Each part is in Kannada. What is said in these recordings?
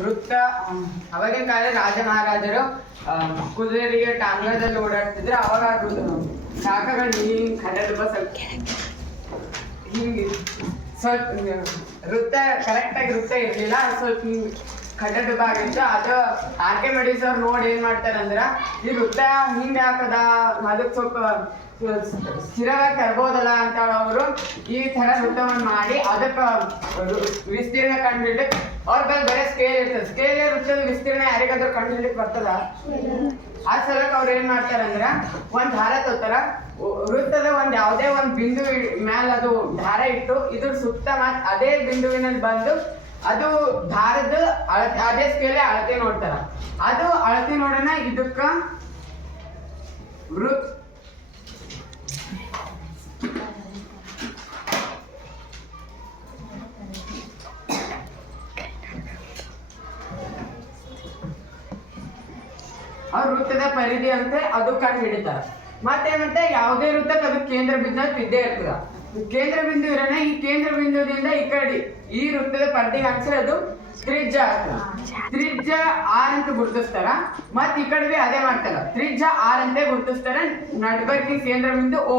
ವೃತ್ತ ಅವಾಗಿನ ಕಾಲ ರಾಜ ಮಹಾರಾಜರು ಕುದುರೆಗೆ ಟಾಂಗದಲ್ಲಿ ಓಡಾಡ್ತಿದ್ರು. ಅವಾಗ ಶಾಖಗಳು ಹಿಂಗೆ ಕಡಲು ಸ್ವಲ್ಪ ಹಿಂಗೆ ಸ್ವಲ್ಪ ವೃತ್ತ ಕರೆಕ್ಟಾಗಿ ವೃತ್ತ ಇರಲಿಲ್ಲ, ಸ್ವಲ್ಪ ಹಿಂಗೆ ಕಡ್ಡ ಆಗಿತ್ತು. ಅದು ಆರ್ಕಿಮಿಡೀಸ್ ಅವ್ರು ನೋಡಿ ಏನ್ ಮಾಡ್ತಾರಂದ್ರ ಈ ವೃತ್ತ ಹಿಂಗೆ ಹಾಕದ ಅದಕ್ಕೆ ಸ್ವಲ್ಪ ಸ್ಥಿರವಾಗಿ ತರ್ಬೋದಲ್ಲ ಅಂತ ಅವರು ಈ ತರ ವೃತ್ತವನ್ನು ಮಾಡಿ ಅದಕ್ಕೆ ವಿಸ್ತೀರ್ಣ ಕಂಡುಹಿಡ್ಲಿಕ್ಕೆ ಅವ್ರ ಮೇಲೆ ಬರೀ ಸ್ಕೇಲ್ ಇರ್ತದೆ. ಸ್ಕೇಲ್ ವೃತ್ತದ ವಿಸ್ತೀರ್ಣ ಯಾರಿಗಾದ್ರೂ ಕಂಡುಹಿಡ್ಲಿಕ್ಕೆ ಬರ್ತದ? ಆ ಸಲಕ್ಕೆ ಅವ್ರು ಏನ್ ಮಾಡ್ತಾರಂದ್ರ ಒಂದ್ ದಾರ ತೋತಾರ, ವೃತ್ತದ ಒಂದ್ ಯಾವುದೇ ಒಂದ್ ಬಿಂದು ಮ್ಯಾಲ ಅದು ದಾರ ಇಟ್ಟು ಇದ್ರ ಸುತ್ತ ಮತ್ ಅದೇ ಬಿಂದುವಿನಲ್ಲಿ ಬಂದು ಅದು ದಾರದ ಅದೇ ಸ್ಕೇಲೆ ಅಳತೆ ನೋಡ್ತಾರ. ಅದು ಅಳತೆ ನೋಡೋಣ ಇದಕ್ಕ ವೃತ್ತ ಅವ್ರ ವೃತ್ತದ ಪರಿಧಿ ಅಂತ ಅದು ಕಂಡು ಹಿಡಿತಾರ. ಮತ್ತೇನಂತೆ ಯಾವುದೇ ವೃತ್ತಕ್ಕೆ ಅದು ಕೇಂದ್ರ ಬಿಂದು ಇದ್ದೇ ಇರ್ತದ. ಕೇಂದ್ರ ಬಿಂದು ಇರೋಣ, ಈ ಕೇಂದ್ರ ಬಿಂದುದಿಂದ ಈ ಕಡೆ ಈ ವೃತ್ತದ ಪರಿಧಿಗೆ ಹಾಕ್ಸಿ ಅದು ತ್ರಿಜ್ಯ ಆಗ್ತದ. ತ್ರಿಜ್ಯ ಆರ್ ಅಂತ ಗುರುತಿಸ್ತಾರ. ಮತ್ ಈ ಕಡೆ ಅದೇ ಮಾಡ್ತಾರ, ತ್ರಿಜ್ಯ ಆರ್ ಅಂತ ಗುರುತಿಸ್ತಾರ. ನಡ್ಬರ್ಕಿ ಕೇಂದ್ರ ಬಿಂದು ಓ.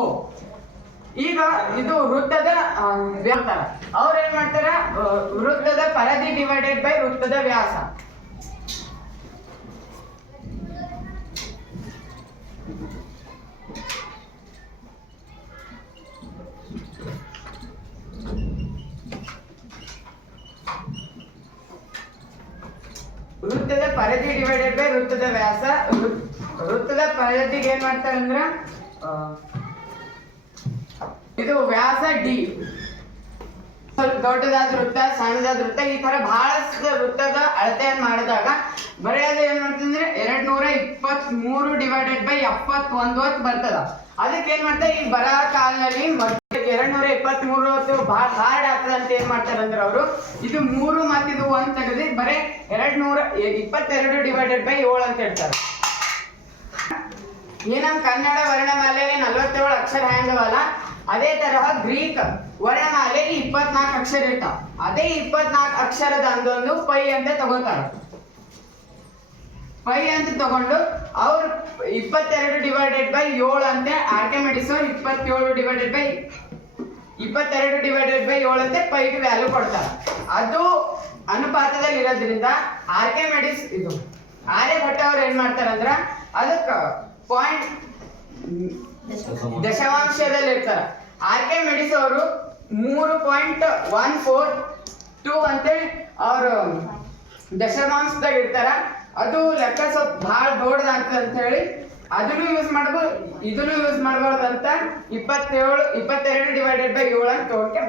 ಈಗ ಇದು ವೃತ್ತದ ವ್ಯಾಸ. ಅವ್ರ ಏನ್ ಮಾಡ್ತಾರ, ವೃತ್ತದ ಪರಿಧಿ ಡಿವೈಡೆಡ್ ಬೈ ವೃತ್ತದ ವ್ಯಾಸ. ವೃತ್ತದ ಪರಿಧಿ ಡಿವೈಡೆಡ್ ಬೈ ವೃತ್ತದ ವ್ಯಾಸ. ವೃತ್ತದ ಪರಿಧಿಗೆ ಏನ್ ಮಾಡ್ತಾರೆ ಅಂದ್ರ ಇದು ವ್ಯಾಸ ಡಿ. ಸ್ವಲ್ಪ ದೊಡ್ಡದಾದ ವೃತ್ತ, ಸಣ್ಣದಾದ ವೃತ್ತ, ಈ ತರ ಬಹಳಷ್ಟು ವೃತ್ತದ ಅಳತೆಯನ್ನು ಮಾಡಿದಾಗ ಬರೆಯೋದು ಏನ್ ಮಾಡ್ತಂದ್ರೆ 223 ಡಿವೈಡೆಡ್ ಬೈ 71 ಬರ್ತದ. ಅದಕ್ಕೆ ಏನ್ ಮಾಡ್ತಾರೆ, ಈ ಬರ ಕಾಲದಲ್ಲಿ 223 ಬಹಳ ಹಾರ್ಡ್ ಆಗ್ತದೆ ಅಂತ ಏನ್ ಮಾಡ್ತಾರೆ ಅಂದ್ರೆ ಅವರು ಇದು 3 ಮತ್ತು ಇದು 1 ತೆಗೆದು ಬರೀ 222 ಡಿವೈಡೆಡ್ ಬೈ 7 ಅಂತ ಹೇಳ್ತಾರೆ. ಈ ನಮ್ ಕನ್ನಡ ವರ್ಣಮಾಲೆಯಲ್ಲಿ 47 ಅಕ್ಷರ ಹೆಂಗವಲ್ಲ, ಅದೇ ತರಹ ಗ್ರೀಕ್ ವರ್ಣಮಾಲೆಯಲ್ಲಿ 24 ಅಕ್ಷರ ಇರ್ತಾವ. ಅದೇ 24 ಅಕ್ಷರದ ಅಂದೊಂದು ಪೈ ಅಂತ ತಗೋತಾರ. ಪೈ ಅಂತ ತಗೊಂಡು ಅವ್ರು 22 ಡಿವೈಡೆಡ್ ಬೈ 7 ಅಂತ ಆರ್ಕಿಮಿಡೀಸ್ ಅವ್ರು 22 ಡಿವೈಡೆಡ್ ಬೈ 7 ಅಂತ ಪೈಗೆ ವ್ಯಾಲ್ಯೂ ಕೊಡ್ತಾರೆ. ಅದು ಅನುಪಾತದಲ್ಲಿ ಇರೋದ್ರಿಂದ ಆರ್ಕಿಮಿಡೀಸ್ ಇದು ಆರ್ಯಭಟ್ಟ ಅವ್ರು ಏನ್ ಮಾಡ್ತಾರಂದ್ರ ಅದಕ್ಕೆ ಪಾಯಿಂಟ್ ದಶಮಾಂಶದಲ್ಲಿ ಇರ್ತಾರ. ಆರ್ಕಿಮಿಡೀಸ್ ಅವರು 3.142 ಅಂತೇಳಿ ಅವರು ದಶಮಾಂಶದಾಗ ಇರ್ತಾರ. ಅದು ಲೆಕ್ಕ ಸ್ವಲ್ಪ ಬಹಳ ದೊಡ್ಡದಾಗ್ತದೆ ಅಂತ ಹೇಳಿ ಅದನ್ನು ಯೂಸ್ ಮಾಡ್ಬೋದು, ಇದನ್ನು ಯೂಸ್ ಮಾಡ್ಬಾರ್ದು ಅಂತ 22 ಡಿವೈಡೆಡ್ ಬೈ 7 ಅಂತ ತಗೊಂಡ್ಕೆ